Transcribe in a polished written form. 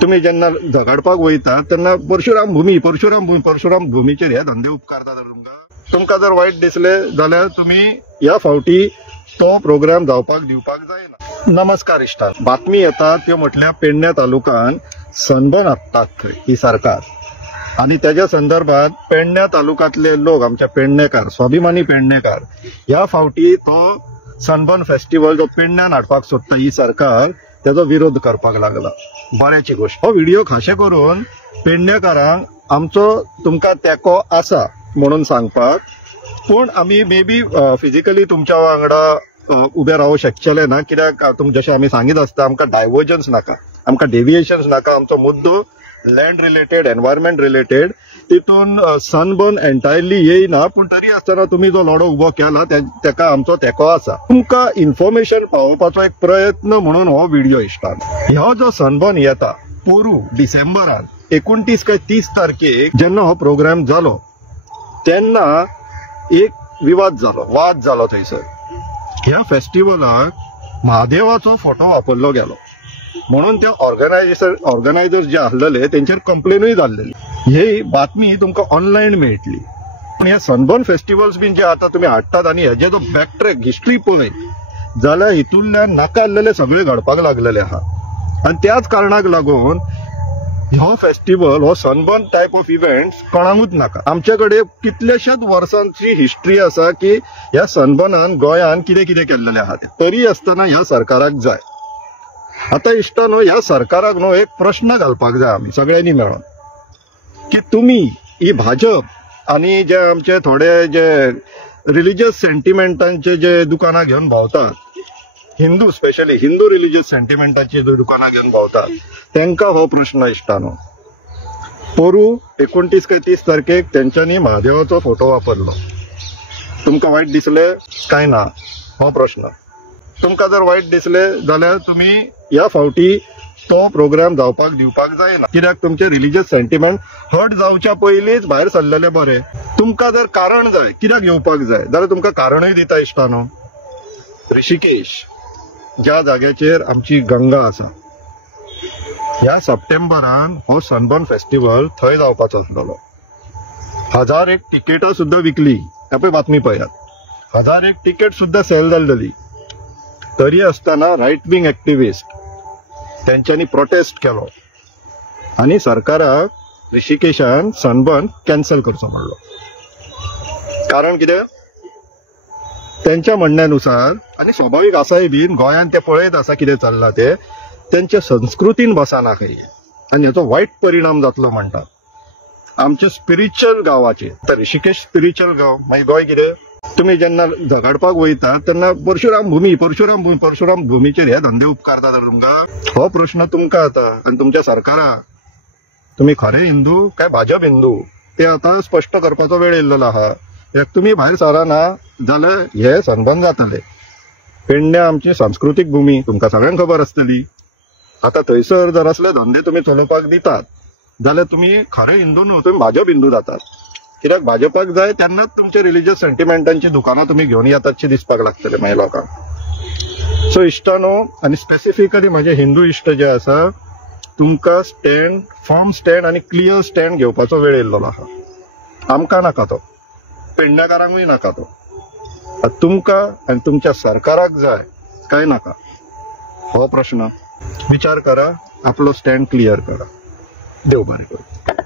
तुम्ही जेन्ना झगडपाक वयता तेन्ना परशुराम भूमीचेर हे धंदे उपकारता तुमकां जर वायट दिसले जाल्यार तुम्ही ह्या फावटी तो प्रोग्राम जावपाक दिवपाक जायना। नमस्कार इश्टार, बातमी येता त्यो म्हटल्यार पेडण्या तालुक्यान सनबर्न हाडटात थंय ही सरकार आणि त्याच्या संदर्भात पेडण्या तालुक्यातले लोक आमच्या पेडणेकार स्वाभिमानी पेडणेकार ह्या फावटी तो सनबर्न फेस्टिवल जो पेडण्यान हाडपाक सोदता ही सरकार त्याचा विरोध करपाक लागला। बऱ्याची गोष्ट हो व्हिडिओ खाशे करून पेडणेकारांक आमचो तुमकां तेंको आसा म्हणून सांगपाक, पूण आमी मे बी फिजिकली तुमच्या वांगडा उबे रावूं शकचले ना, कित्याक जशें आमी सांगीत आसता आमकां डायवर्जन्स नाका, आमकां डेविएशन्स नाका। आमचो मुद्दो लँड रिलेटेड, एनवायरमेंट रिलेटेड, तितून सनबर्न एंटायरली येयना, पूण तरी आसतना तुम्ही जो लढो उबो केला तेका आमचो तेंको आसा। तुमकां इन्फॉर्मेशन पावोवपाचो एक प्रयत्न म्हणून हो व्हिडिओ इश्टार। हो जो सनबर्न येता पोरू डिसेंबरान 29 काय 30 तारखेक जेन्ना हो प्रोग्राम जालो तेन्ना एक वाद जालो थंयसर। ह्या फेस्टिवलाक महादेवाचो फोटो वापरलो गेलो म्हणून त्या ऑर्गनायझर्स जे आसलेले तेंचेर कंप्लेनूय जाल्लेली। ही बातमी तुमकां ऑनलायन मेळटली। पण ह्या सनबर्न फेस्टिवल्स बीन जे आता तुम्ही हाडटात आणि हेजे जो बॅकट्रॅक हिस्ट्री पळय जाल्यार हितूंतल्यान नाका आसलेले सगळे घडपाक लागलेले आहा। आणि त्याच कारणाक लागून हो फेस्टिवल, हो सनबर्न टायप ऑफ इव्हेंट्स कोणाकूच नाका। आमच्याकडे कितलेशेच वर्सांची हिस्ट्री आसा की ह्या सनबर्नान गोंयान कितें कितें केल्लेले आहा, तरी आसतना ह्या सरकाराक जाय। आता इश्टानो, ह्या सरकाराक न्हू एक प्रश्न घालपाक जाय आमी सगळ्यांनी मेळून की तुम्ही ही भाजप आणि जे आमचे थोडे जे रिलिजियस सेंटिमेंटांचे जे दुकानां घेऊन भोंवतात, हिंदू स्पेशली हिंदू रिलिजियस सेंटिमेंटाची दुकानां घेऊन भोंवतात, तांकां हो प्रश्न इश्टानो। पोरू 29 काय 30 तारखेक तेंच्यांनी महादेवाचो फोटो वापरलो, तुमकां वायट दिसले काय ना हो प्रश्न। तुमकां जर वायट दिसले जाल्यार तुम्ही ह्या फावटी तो प्रोग्राम जावपाक दिवपाक जायना, कित्याक तुमचे रिलिजियस सेंटिमेंट हर्ट जावच्या पयलींच भायर सरलेले बरे। तुमकां जर कारण जाय कित्याक येवपाक जाय जाल्यार तुमकां कारणूय दिता इश्टानो। ऋषिकेश ज्या जाग्याचेर आमची गंगा आसा, ह्या सप्टेंबरान हो सनबर्न फेस्टिवल थंय जावपाचो आसलेलो। 1001 तिकेटां सुद्दां विकली, ह्या पळय बातमी पळयात, 1001 तिकेट सुद्दां सेल जाल्ली। तरी आसतना रायट विंग एक्टिविस्ट त्यांच्यानी प्रोटेस्ट केलो आणि सरकाराक ऋषिकेशान सनबर्न कॅन्सल करचो म्हणलो। कारण कितें त्यांच्या म्हणण्यानुसार, आणि स्वाभाविक आसाय बीन गोंयान ते पळयत आसा कितें चल्लां ते, त्यांच्या संस्कृतीन बसना खंय आणि हाचो वायट परिणाम जातलो म्हणटात आमच्या स्पिरिच्युअल गांवाचेर। तर ऋषिकेश स्पिरिच्युअल गांव, मागीर गोंय कितें? तुम्ही जेन्ना झगडपाक वयता तेन्ना परशुराम भूमीचेर हे धंदे उपकारता तर तुमकां हो प्रश्न तुमकां आता आणि तुमच्या सरकाराक। तुम्ही खरे हिंदू काय भाजप हिंदू ते आता स्पष्ट करपाचो वेळ येयल्लो आहा। एक तुम्ही भायर सराना जाल्यार हे सनबर्न जातले। पेडण्या आमची सांस्कृतिक भूमी तुमकां सगळ्यांक खबर आसतली। आता थंयसर जर असले धंदे तुम्ही चलोवपाक दितात जाल्यार तुम्ही खरे हिंदू न्हू, तुम्ही भाजप हिंदू जातात। कित्याक भाजपाक जाय तेन्नाच तुमचे रिलिजियस सेंटिमेंटांची दुकानां तुम्ही घेऊन येतातशे दिसपाक लागतले मागीर लोकांक। सो इश्टानो, आणि स्पेसिफिकली माझे हिंदू इश्ट जे आसा, तुमकां फर्म स्टँड आणि क्लियर स्टँड घेवपाचो वेळ येयल्लो आहा। आमकां नाका तो, पेडण्याकारांकूय नाका तो। तुमकां आनी तुमच्या सरकाराक जाय काय नाका हो प्रश्न विचार करा, आपलो स्टँड क्लियर करा। देव बरें करूं।